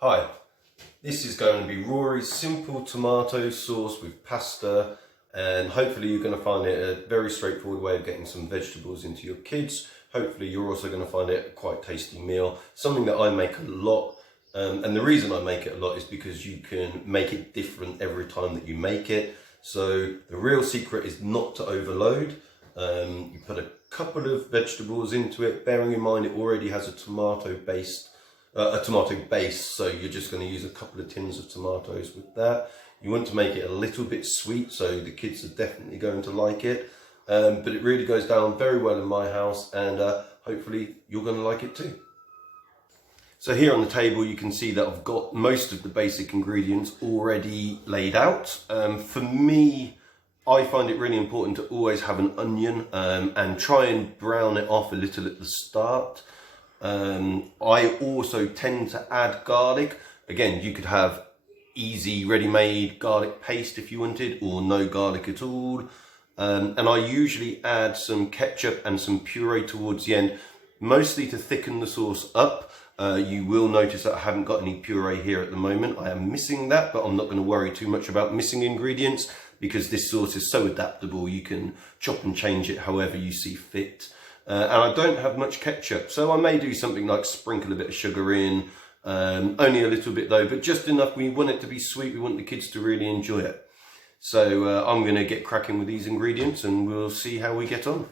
Hi, this is going to be Rory's simple tomato sauce with pasta, and hopefully you're going to find it a very straightforward way of getting some vegetables into your kids. Hopefully you're also going to find it a quite tasty meal, something that I make a lot, and the reason I make it a lot is because you can make it different every time that you make it. So the real secret is not to overload. You put a couple of vegetables into it, bearing in mind it already has a tomato base, so you're just going to use a couple of tins of tomatoes with that. You want to make it a little bit sweet, so the kids are definitely going to like it, but it really goes down very well in my house, and hopefully you're going to like it too. So here on the table you can see that I've got most of the basic ingredients already laid out. For me, I find it really important to always have an onion and try and brown it off a little at the start. I also tend to add garlic. Again, you could have easy ready-made garlic paste if you wanted, or no garlic at all. And I usually add some ketchup and some puree towards the end, mostly to thicken the sauce up. You will notice that I haven't got any puree here at the moment. I am missing that, but I'm not going to worry too much about missing ingredients because this sauce is so adaptable. You can chop and change it however you see fit. And I don't have much ketchup, so I may do something like sprinkle a bit of sugar in, only a little bit though, but just enough. We want it to be sweet, we want the kids to really enjoy it. So I'm going to get cracking with these ingredients and we'll see how we get on.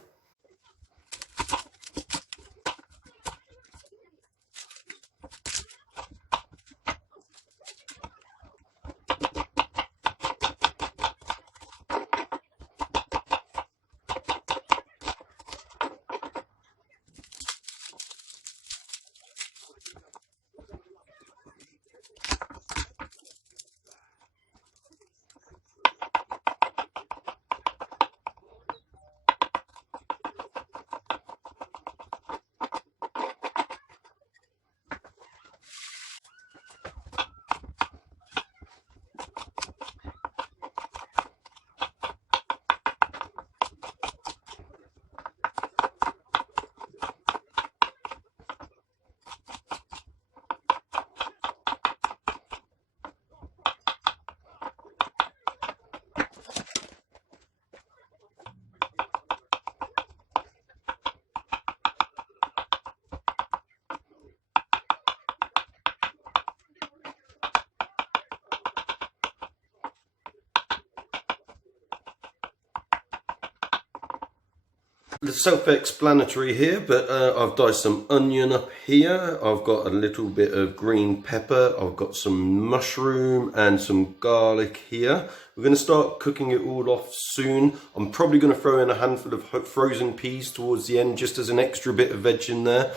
It's self-explanatory here, but I've diced some onion up here. I've got a little bit of green pepper. I've got some mushroom and some garlic here. We're going to start cooking it all off soon. I'm probably going to throw in a handful of frozen peas towards the end, just as an extra bit of veg in there.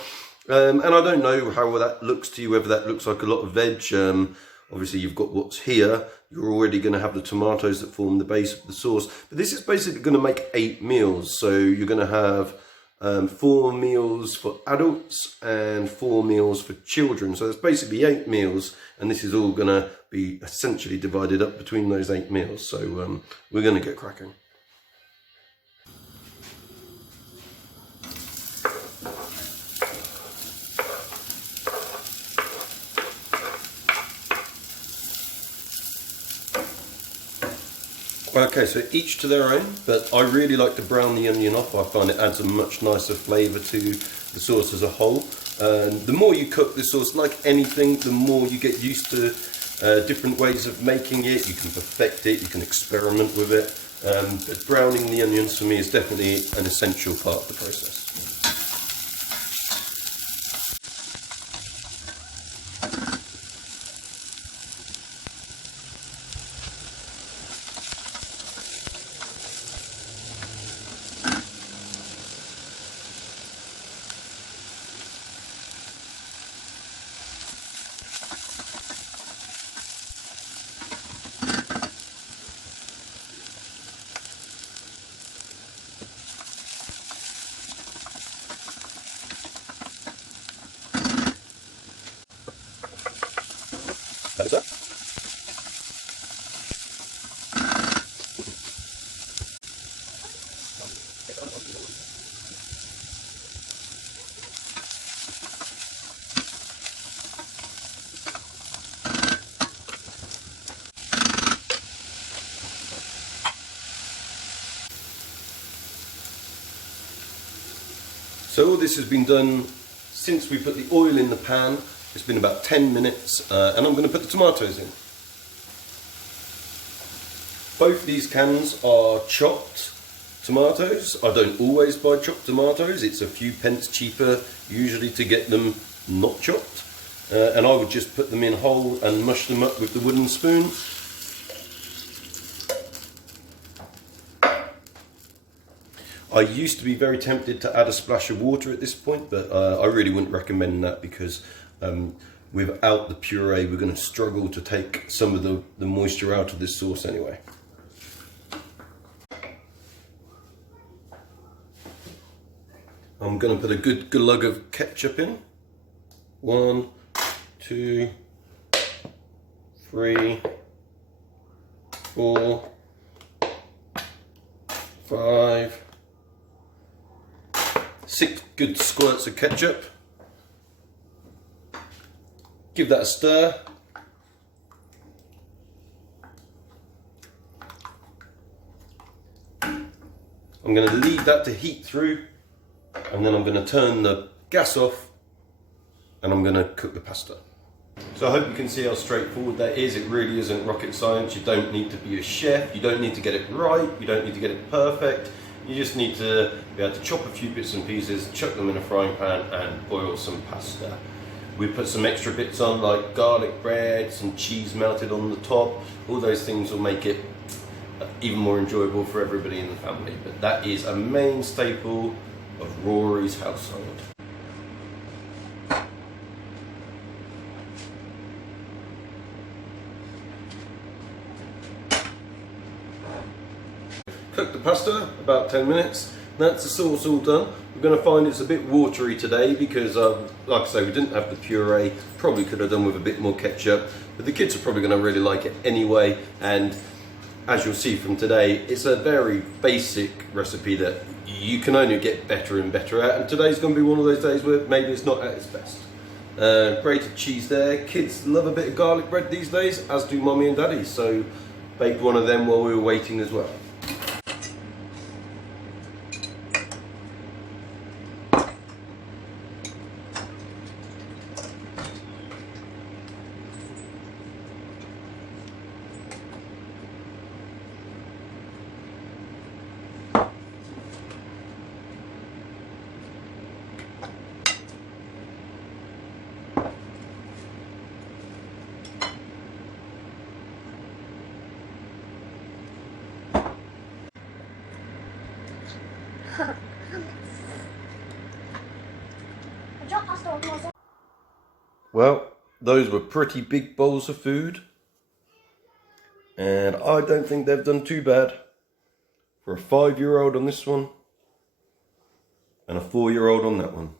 And I don't know how that looks to you, whether that looks like a lot of veg. Obviously you've got what's here. You're already going to have the tomatoes that form the base of the sauce. But this is basically going to make 8 meals. So you're going to have 4 meals for adults and 4 meals for children. So it's basically 8 meals. And this is all going to be essentially divided up between those 8 meals. So we're going to get cracking. Okay, so each to their own, but I really like to brown the onion off. I find it adds a much nicer flavour to the sauce as a whole. The more you cook the sauce, like anything, the more you get used to different ways of making it. You can perfect it, you can experiment with it. But browning the onions for me is definitely an essential part of the process. That is So all this has been done since we put the oil in the pan. It's been about 10 minutes and I'm going to put the tomatoes in. Both these cans are chopped tomatoes. I don't always buy chopped tomatoes. It's a few pence cheaper usually to get them not chopped. And I would just put them in whole and mush them up with the wooden spoon. I used to be very tempted to add a splash of water at this point, but I really wouldn't recommend that because without the puree we're going to struggle to take some of the moisture out of this sauce anyway. I'm going to put a good glug of ketchup in. 1, 2, 3, 4, 5, 6 good squirts of ketchup. Give that a stir. I'm going to leave that to heat through, and then I'm going to turn the gas off and I'm going to cook the pasta. So I hope you can see how straightforward that is. It really isn't rocket science. You don't need to be a chef. You don't need to get it right. You don't need to get it perfect. You just need to be able to chop a few bits and pieces, chuck them in a frying pan and boil some pasta. We put some extra bits on like garlic bread, some cheese melted on the top. All those things will make it even more enjoyable for everybody in the family. But that is a main staple of Rory's household. Cook the pasta about 10 minutes. That's the sauce all done. We're going to find it's a bit watery today because, like I say, we didn't have the puree. Probably could have done with a bit more ketchup, but the kids are probably going to really like it anyway. And as you'll see from today, it's a very basic recipe that you can only get better and better at. And today's going to be one of those days where maybe it's not at its best. Grated cheese there. Kids love a bit of garlic bread these days, as do mommy and daddy. So baked one of them while we were waiting as well. Well, those were pretty big bowls of food, and I don't think they've done too bad for a 5-year-old on this one and a 4-year-old on that one.